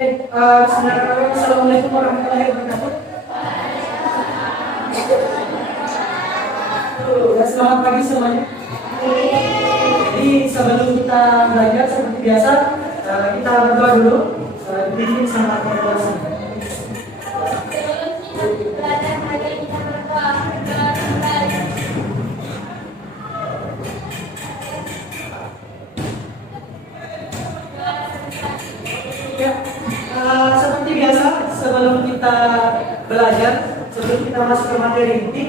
Assalamualaikum warahmatullahi wabarakatuh. Selamat pagi semuanya. Jadi sebelum kita belajar seperti biasa, kita berdoa dulu. Dipimpin sama moderasi. Seperti biasa, sebelum kita belajar, sebelum kita masuk ke materi inti,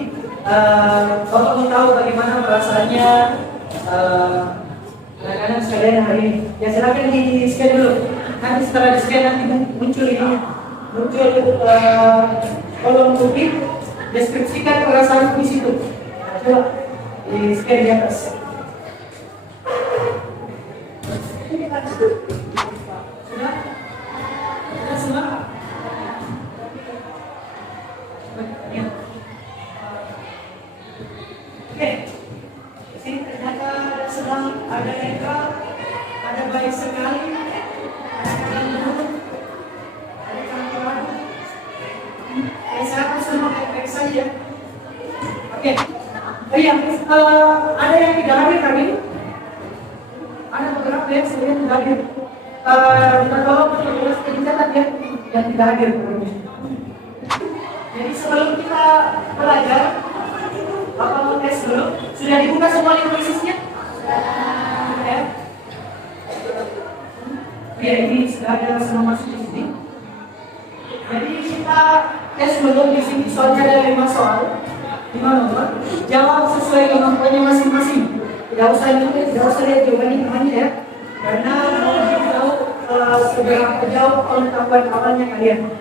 Bapak mau tahu bagaimana perasaannya anak-anak sekalian hari ini. Ya silakan di scan dulu. Nanti setelah di scan nanti muncul ini, muncul kolom putih, deskripsikan perasaan di situ. Nah, coba di scan di atas. Ada netral, ada baik sekali, ada kanan buruk, ada kanan saya akan semua baik-baik saja. Oke. Oh iya, ada yang tidak hadir kali ini? Ada beberapa yang sebenarnya tidak hadir. Tertolong petugas pencatat ya yang tidak hadir. Jadi sebelum kita belajar, Bapak mau tes dulu. Sudah dibuka semua analisisnya? Ya, ini sudah ada semua masuk di sini. Jadi kita tes dulu di sini. Soalnya ada 5 soal, 5 nomor. Jawab sesuai kemampuannya masing-masing. Tidak usah lihat jawabannya namanya ya. Karena mau tahu seberapa jauh pengetahuan awalnya kalian.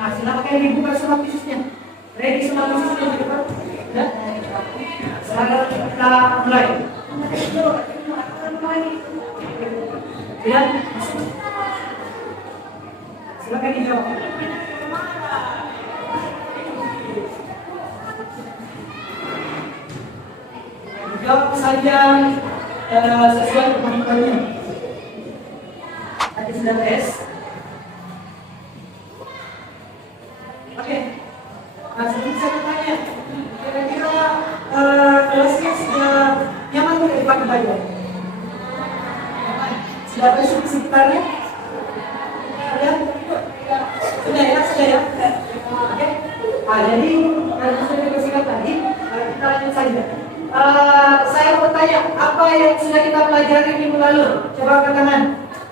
Nah, silakan dibuka semua fisiknya. Ready semua fisiknya di depan? Ya. Sekarang kita mulai. Ya, silakan dijawab. Jawab saja sesuai kemampuannya. Tadi sudah tes. Oke. Nah, sebelum saya bertanya, kira-kira kelasnya sudah nyaman tidak dipakai baju? Sudah masuk di sekitarnya? Sudah ya? Oke. Nah, jadi karena sudah dibersihkan tadi, kita lanjut saja. Saya mau tanya, apa yang sudah kita pelajari minggu lalu? Coba angkat tangan.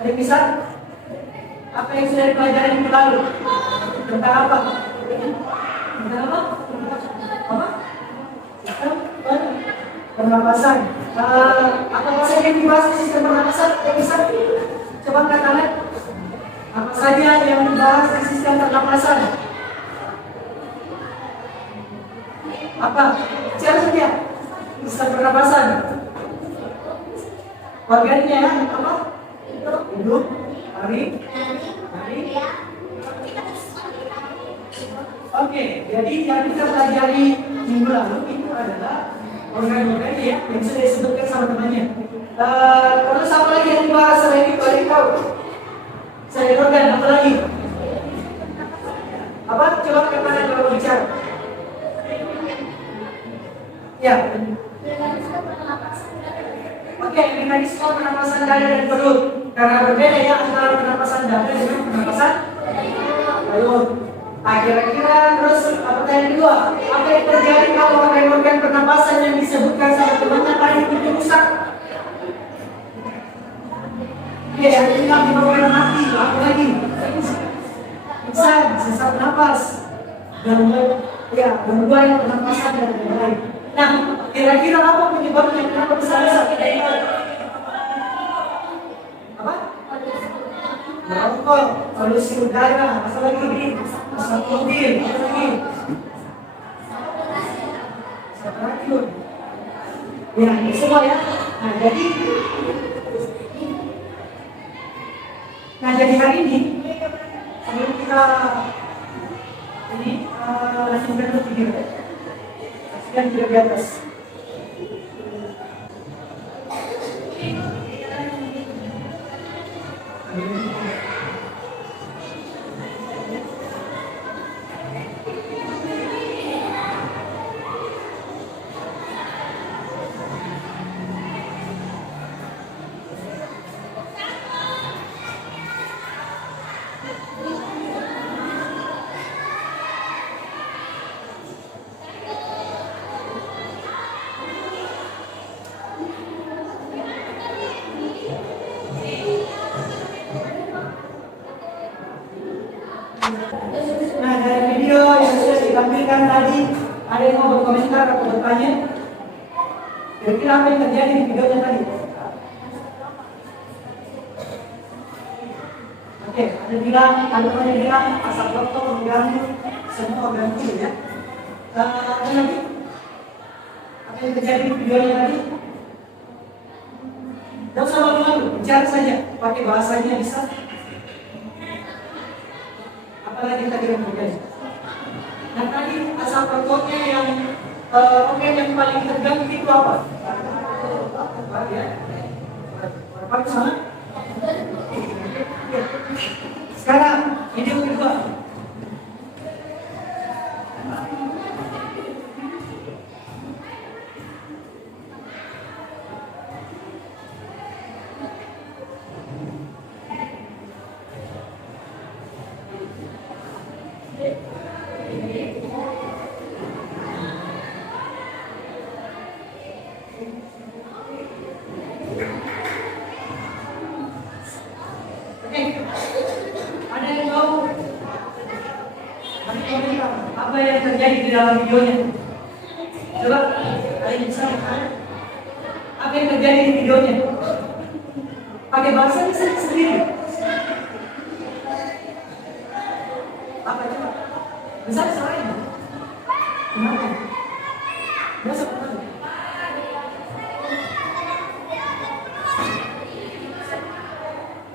Ada bisa? Apa yang sudah dipelajari minggu lalu? Tentang apa? Tentang apa? Pernapasan. Apa saja yang dibahas di sistem pernapasan? Yang bisa? Coba angkat tangan. Apa saja yang dibahas di sistem pernapasan? Apa? Siapa saja? Sistem pernapasan. Organnya ya? Apa? Hidup, tarik. Oke, jadi yang kita pelajari minggu lalu itu adalah organ-organ ya yang sudah disebutkan sama temannya. Terus apa lagi yang dibahas selain itu? Ada yang tahu? Selain organ, apa lagi? Apa? Coba kemana kalau bicara? Ya. Oke, mekanisme pernapasan dada dan perut. Karena berbeda ya antara pernapasan dada dengan pernapasan perut. Nah, kira-kira terus pertanyaan kedua, apa yang terjadi kalau organ-organ pernapasan yang disebutkan sama temannya tadi itu rusak? Ya, yang tinggal di bawah mati, apa lagi? Pingsan, sesak napas, gangguan pernapasan dan lain-lain. Nah, kira-kira apa penyebabnya kenapa bisa rusak? Apa? Merokok, polusi udara, apa lagi? Asap mobil, apa lagi? Asap racun. Ya, ini semua ya. Nah, jadi hari ini sebelum kita langsung ke video, saksikan video di atas. Nah, dari video yang sudah ditampilkan tadi, ada yang mau berkomentar atau bertanya? Kira-kira apa yang terjadi di videonya tadi? Oke, ada yang bilang asap rokok mengganggu semua organ tubuh ya. Ada lagi? Apa yang terjadi di videonya tadi? Tidak usah malu-malu, bicara saja, pakai bahasanya bisa. Apalagi tadi yang terjadi. Nah tadi asap rokoknya yang organ yang paling terganggu itu apa? Apa di sana? Sekarang video kedua. Ada yang tahu apa yang terjadi di dalam videonya? Coba, ada yang bisa? Apa yang terjadi di videonya? Pakai bahasa sendiri. Apa coba? Besar suaranya? Kenapa? Besar kenapa?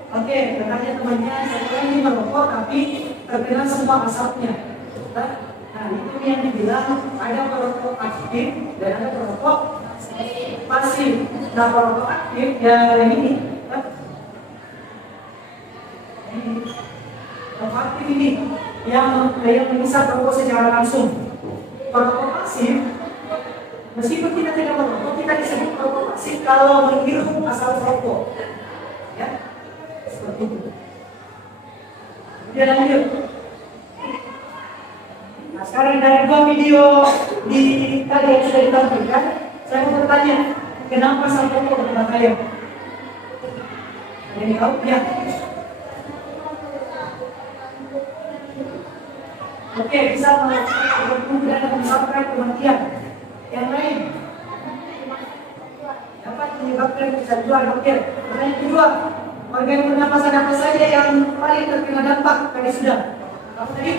Oke, katanya temannya saya ini merokok tapi terkena semua asapnya. Nah, itu yang dibilang ada perokok aktif dan ada perokok pasif. Nah, perokok aktif ya yang ini. Perokok aktif ini yang menghisap rokok secara langsung. Perokok pasif, meskipun kita tidak merokok, kita disebut perokok pasif kalau menghirup asap rokok. Ya. Seperti itu. Kemudian lanjut. Nah, sekarang dari dua video di tadi yang sudah ditampilkan, saya mau bertanya, kenapa asap rokok berbahaya? Ada yang tahu? Ya. Oke, bisa menyebabkan kematian. Yang lain dapat menyebabkan kecanduan. Oke, pertanyaan kedua. Organ pernapasan apa saja yang paling terkena dampak? Tadi sudah. Apa tadi?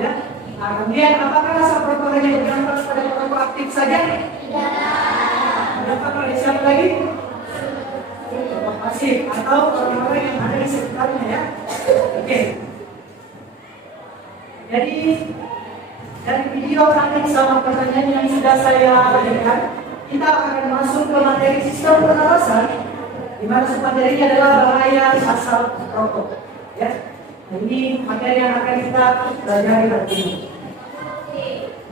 Ya. Nah, kemudian apakah asap rokok hanya berdampak pada perokok aktif saja? Tidak. Berdampak pada siapa lagi? Perokok pasif atau orang-orang yang ada di sekitarnya ya. Oke. Jadi dari video nanti sama pertanyaan yang sudah saya berikan, kita akan masuk ke materi sistem pernapasan. Di mana materinya adalah bahaya asap rokok. Ya, nah, ini materi yang akan kita pelajari hari ini.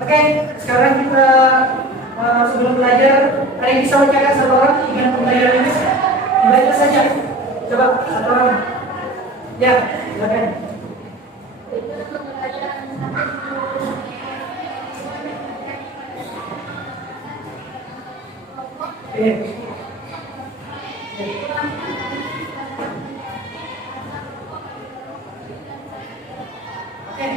Oke, sekarang kita sebelum belajar, ada yang bisa bacakan satu orang dengan pembelajaran ini? Baca saja. Coba satu orang. Ya, silakan. Oke,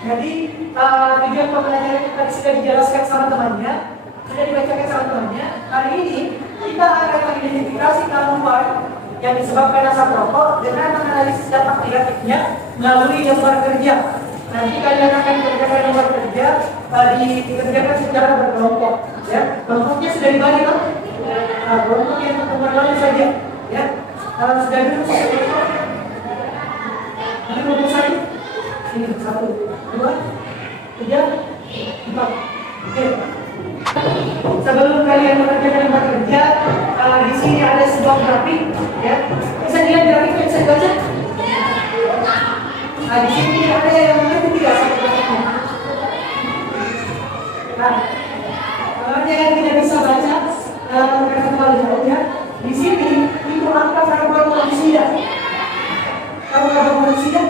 jadi tujuan pembelajaran kita sudah dijelaskan sama temannya, sudah dibacakan sama temannya. Hari ini kita akan mengidentifikasi gangguan yang disebabkan asap rokok dengan menganalisis dampak negatifnya melalui gambar kerja. Nanti kalian akan kerjakan gambar kerja dikerjakan secara berkelompok. Ya, kelompoknya sudah dibagi kan? Nah, kelompok yang pertemuan saja. Ya, sudah dulu kelompok. Ini kelompok saja. Ini 1, 2, 3, 4. Oke. Sebelum kalian mengerjakan gambar kerja, di sini ada sebuah grafik. Ya, bisa dilihat grafiknya, bisa dibaca. Nah, di sini ada yang mana tidak satu grafiknya. Nah, kalau ada yang tidak bisa baca, karena terlalu jauh ya, di sini itu angka karbon monoksida. Tahu karbon monoksida?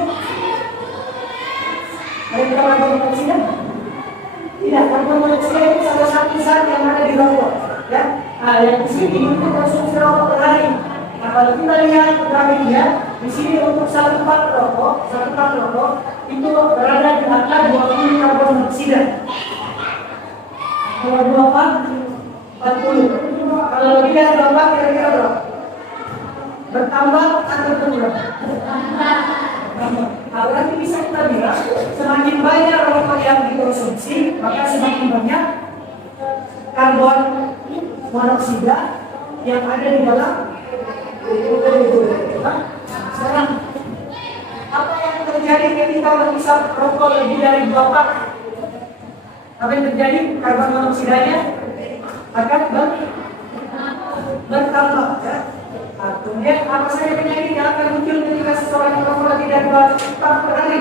Ada karbon monoksida? Tidak, karbon monoksida itu salah satu zat yang ada di rokok. Ya, nah yang di sini itu konsumsi rokok per hari. Nah, kalau kita lihat grafiknya, Di sini untuk satu part rokok itu berada di angka 20 karbon monoksida. Kalau 2 part 40. Kalau lebih dari 2 part kira-kira berapa? Bertambah atau berkurang? Bertambah. Nah, berarti bisa kita bilang semakin banyak rokok yang dikonsumsi, maka semakin banyak karbon monoksida yang ada di dalam tubuh. Sekarang, apa yang terjadi ketika menghisap rokok lebih dari 2 pak? Apa yang terjadi? Karbon monoksidanya akan bertambah. Ya? Nah, kemudian apa saja penyakit yang akan muncul ketika seseorang merokok lebih dari 2 pak per hari?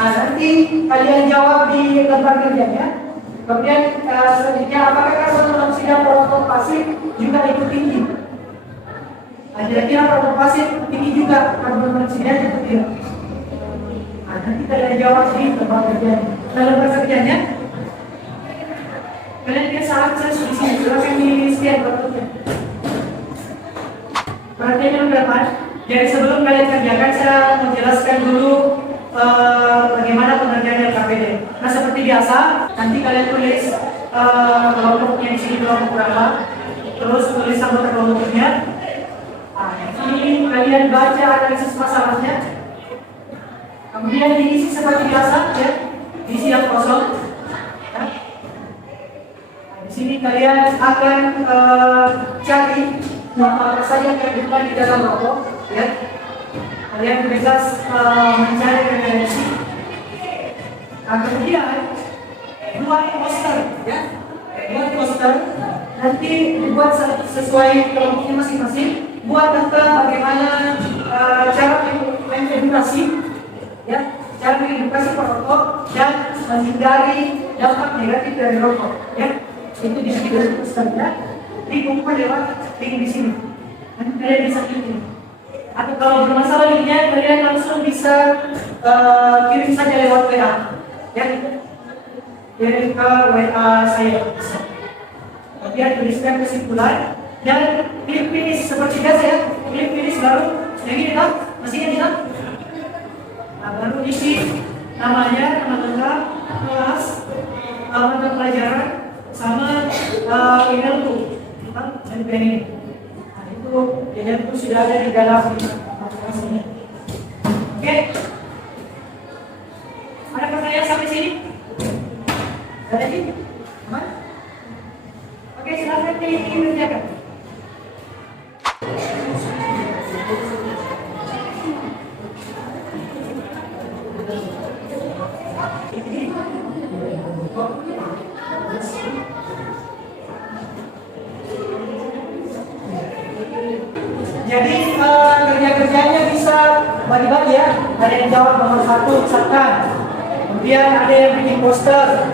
Nah, nanti kalian jawab di lembar kerjanya. Kemudian selanjutnya, apakah karbon monoksida perokok pasif juga ikut tinggi? Kira-kira rokok pasif tinggi juga karbon monoksida itu tidak. Nah, nanti kalian jawab di lembar kerjanya. Nah, lembar kerjanya kalian lihat salah saya di sini. Silakan di scan bentuknya. Perhatian yang berapa? Jadi sebelum kalian kerjakan, saya menjelaskan dulu bagaimana pengerjaan LKPD. Nah, seperti biasa, nanti kalian tulis kelompoknya di sini kelompok berapa, terus tulis anggota kelompoknya. Nah, ini kalian baca analisis masalahnya, kemudian diisi seperti biasa, ya, diisi yang kosong. Ya. Nah, di sini kalian akan cari apa saja yang bukan di dalam rokok, ya. Kalian bebas mencari referensi. Nah, kemudian buat poster, ya, buat poster. Nanti dibuat sesuai kelompoknya masing-masing. Buat tentang bagaimana cara mengedukasi, ya, cara mengedukasi perokok dan menghindari dampak negatif dari rokok, ya. Itu di sini posternya. Dikumpul lewat link di sini. Nanti kalian bisa klik. Atau kalau bermasalah linknya, kalian langsung bisa kirim saja lewat WA, ya, kirim ke WA saya. Kemudian tuliskan kesimpulan dan klik finish seperti biasa, ya, klik finish baru yang ini kan, masih ingat tidak? Nah, baru isi namanya, nama lengkap, kelas, mata pelajaran, sama email tuh, dan ini. Itu sudah ada di dalam aplikasinya. Oke. Ada pertanyaan sampai sini? Ada lagi? Aman? Oke, silakan dikerjakan. Jadi kerja-kerjanya bisa bagi-bagi, ya. Ada yang jawab nomor 1 misalkan. Kemudian ada yang bikin poster.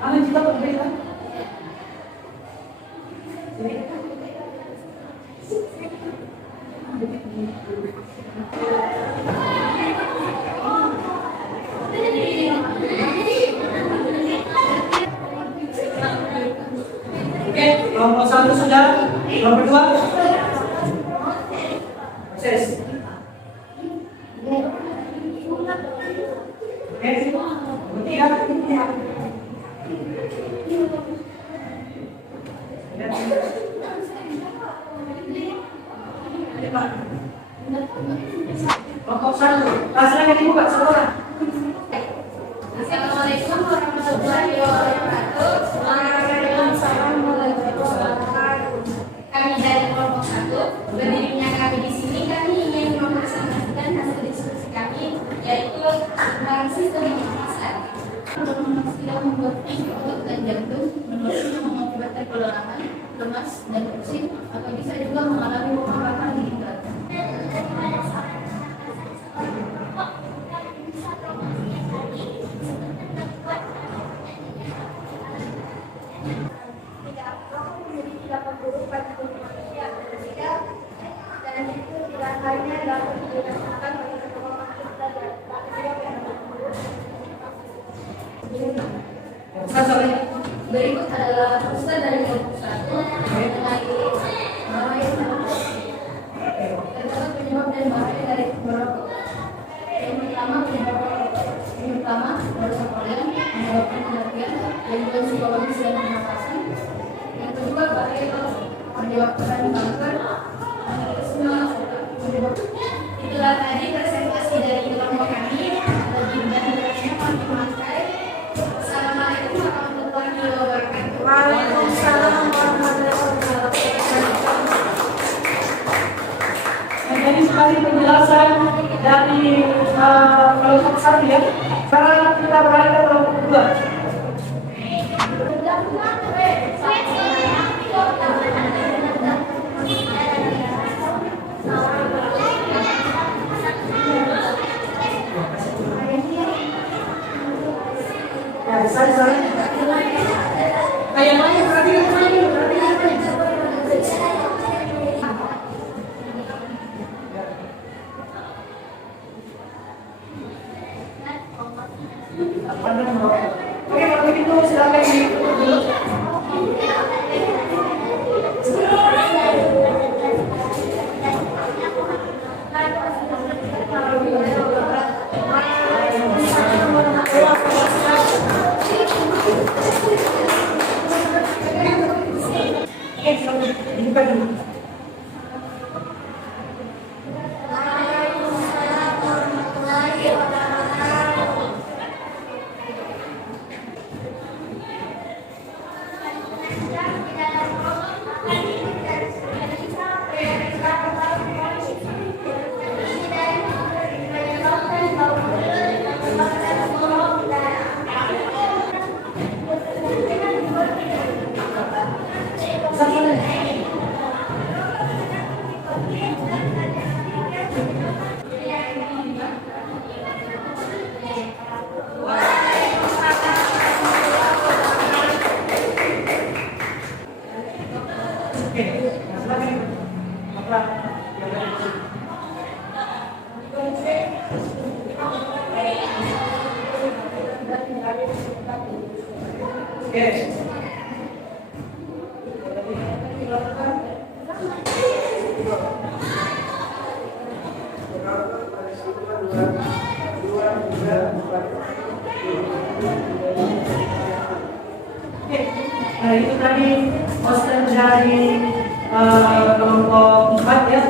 Aman juga perbedaan. Oke, nomor 1 sudah, nomor 2 proses. Oke, ketiga. Kelompok 1. Silakan dibuka semua. Assalamualaikum warahmatullahi wabarakatuh. Waalaikumsalam warahmatullahi wabarakatuh. Kami dari kelompok 1, berdirinya kami di sini, kami ingin mempresentasikan hasil diskusi kami, yaitu tentang sistem pernafasan. Untuk tidak membuat otot dan jantung, menurut mengakibatkan kelelahan, lemas, dan pusing, atau bisa juga mengalami pembakaran ginjal. Tidak memburuk pada tubuh manusia dan itu tidak hanya dapat dirasakan oleh kedua makhluk saja, tapi juga yang memburuk. Berikut adalah poster dari kelompok 1 mengenai bahaya merokok. Terdapat penyebab dan bahaya dari merokok. Yang pertama, penyebab merokok. Yang pertama, merusak organ, menyebabkan kematian, gangguan psikologis dan pernapasan. Yang kedua, bahaya merokok, menyebabkan kanker, aneurisma, menyebabkan. Itulah tadi presentasi dari kelompok kami. Lebih dan kurangnya kami memakai. Assalamualaikum warahmatullahi wabarakatuh. Waalaikumsalam warahmatullahi wabarakatuh. Jadi sekali penjelasan dari kelompok 1 ya. Sekarang kita beralih ke kelompok 2. Kayak lain perhatikan lagi, perhatikan lagi. Oke, kalau begitu silakan diikuti dulu. Oke, selamat dibuka dulu. Nah, itu tadi poster dari kelompok 4 ya.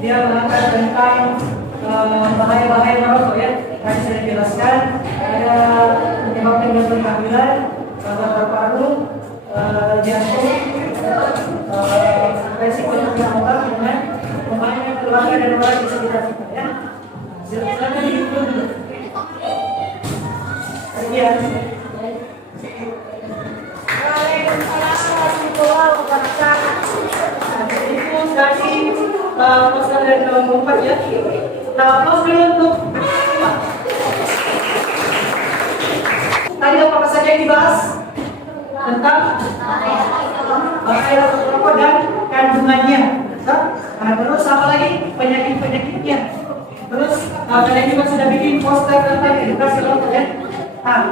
Dia mengangkat tentang bahaya-bahaya merokok ya. Tadi saya jelaskan ada menyebabkan gangguan kehamilan, gangguan paru-paru, jantung, resiko terjangkau dengan pemain keluarga dan orang di sekitar kita ya. Silakan diikuti dulu. Sekian. Itu dari poster dari kelompok 4 ya. Nah, pos dulu untuk tadi apa saja yang dibahas tentang bahaya rokok dan kandungannya. Nah, terus apa lagi penyakit-penyakitnya. Terus kalian juga sudah bikin poster tentang edukasi rokok ya. Nah,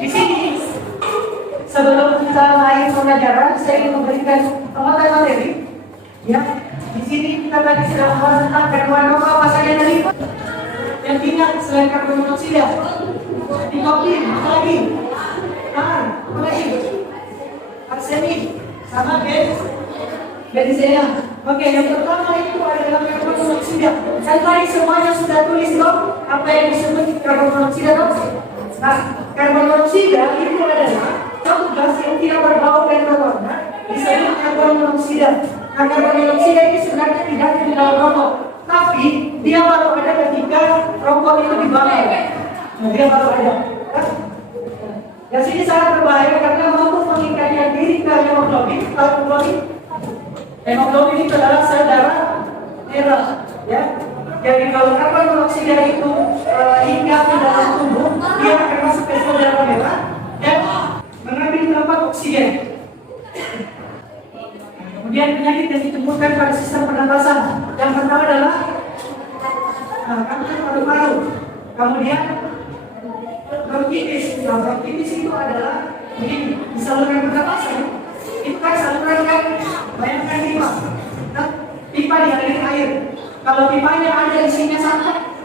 di sini sebelum kita mulai pembelajaran, saya ingin memberikan penguatan materi. Ya, di sini kita tadi sudah membahas tentang kandungan rokok apa saja tadi. Yang ingat selain karbon monoksida, nikotin, apa lagi? Apa lagi? Arsenik, sama benzena. Oke, yang pertama itu adalah karbon monoksida. Saya tadi semuanya sudah tulis dong apa yang disebut karbon monoksida dong. Nah, karbon monoksida itu adalah satu gas yang tidak berbau dan berwarna disebut karbon monoksida. Nah, karbon monoksida ini sebenarnya tidak ada di dalam rokok, tapi dia baru ada ketika rokok itu dibakar. Nah, dia baru ada. Dan sini sangat berbahaya karena mampu mengikatkan diri ke Hemoglobin itu adalah sel darah merah, ya. Jadi kalau karbon monoksida itu hinggap ke dalam tubuh, dia akan masuk ke sel darah merah dan mengambil tempat oksigen. Kemudian penyakit yang ditemukan pada sistem pernapasan. Yang pertama adalah kanker paru-paru. Kemudian bronkitis. Nah, bronkitis itu adalah begini, di saluran pernapasan. Itu kan saluran kan, bayangkan pipa. Nah, pipa dialiri air. Kalau pipanya ada isinya sampah,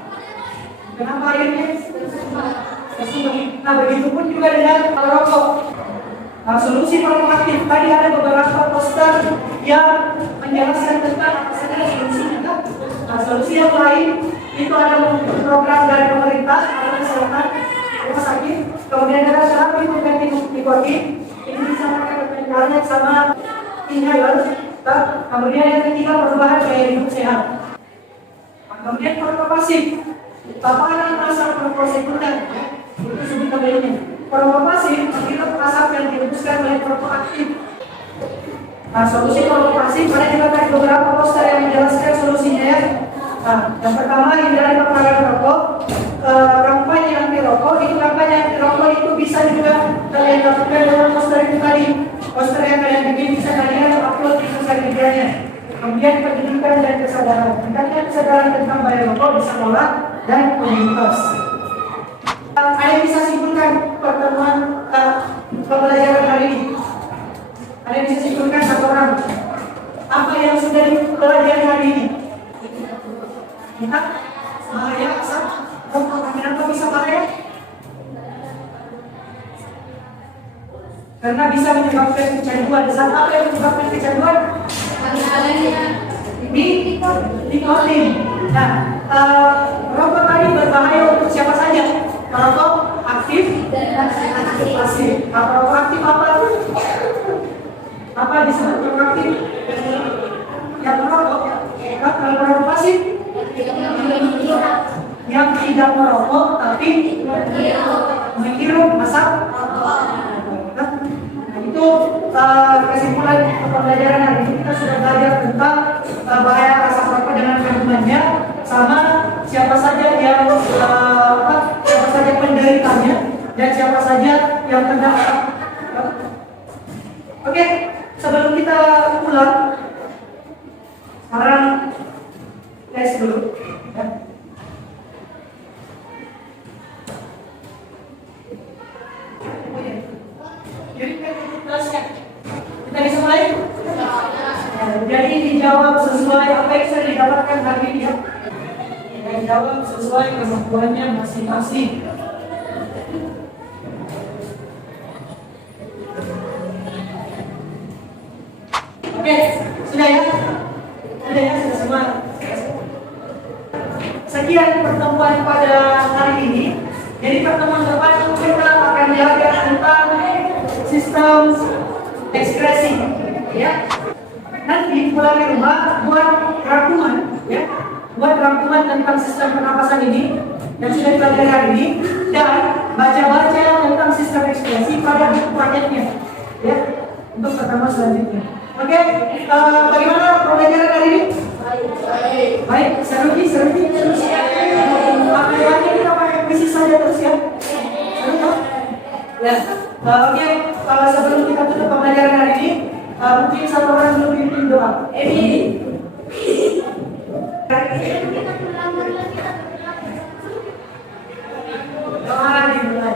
kenapa airnya tersumbat? Nah, begitupun juga dengan rokok. Nah, solusi proaktif tadi ada beberapa poster yang menjelaskan tentang apa saja solusinya. Nah, solusi yang lain itu ada program dari pemerintah atau kesehatan rumah sakit. Kemudian ada terapi pengganti nikotin. Ini bisa pakai penyegaran sama inhaler. Kemudian yang ketiga perubahan gaya hidup sehat. Kemudian farmakopasif. Paparan asap proposekunder. Itu sebut namanya. Farmakopasif menghirup asap yang dihembuskan oleh perokok aktif. Nah, solusi farmakopasif ada juga tadi beberapa poster yang menjelaskan solusinya ya. Nah, yang pertama hindari paparan rokok. Kampanye anti rokok. Itu kampanye anti rokok itu bisa juga kalian lakukan dengan poster itu tadi. Poster yang kalian bikin bisa kalian upload di sosial medianya. Kemudian pendidikan dan kesadaran. Tingkatnya kesadaran tentang bahaya rokok di sekolah dan komunitas. Ada yang bisa simpulkan pertemuan pembelajaran hari ini? Ada yang bisa simpulkan satu orang? Apa yang sudah dipelajari hari ini? Kita bahaya asap rokok. Kenapa bisa bahaya? Karena bisa menyebabkan kecanduan. Saat apa yang menyebabkan kecanduan? Nikotin. Nah, rokok tadi berbahaya untuk siapa saja? Rokok aktif dan pasif. Rokok aktif apa? Apa disebut rokok aktif? Yang merokok. Kalau rokok pasif? Yang tidak merokok tapi menghirup asap. Itu kesimpulan pembelajaran hari ini. Kita sudah belajar tentang bahaya asap rokok dengan kandungannya, sama siapa saja yang siapa saja penderitanya dan siapa saja yang kena. Oke, sebelum kita pulang, sekarang tes dulu. Ya. Jadi kita bisa mulai. Jadi dijawab sesuai apa yang sudah didapatkan hari ini ya. Dijawab sesuai kemampuannya masing-masing. Oke, sudah ya? Sudah ya, sudah semua. Sekian pertemuan pada hari ini. Jadi pertemuan depan kita akan belajar tentang sistem ekskresi, ya. Nanti pulang di rumah buat rangkuman, ya. Buat rangkuman tentang sistem pernapasan ini yang sudah dipelajari hari ini dan baca-baca tentang sistem ekskresi pada buku pajaknya, ya. Untuk pertemuan selanjutnya. Oke, bagaimana pembelajaran hari ini? Baik, seru. Akhirnya kita pakai visi saja terus ya. Ya, oke. Sebelum kita tutup pembelajaran hari ini, mungkin satu orang dulu bikin doa. Doa dimulai.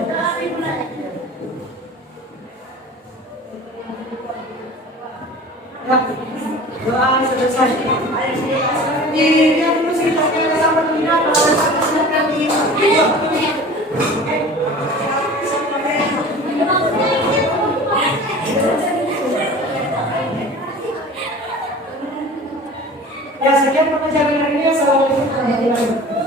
Ya, doa selesai. Yang terus kita sama tidak ya, sekian pembelajaran hari ini. Assalamualaikum warahmatullahi wabarakatuh.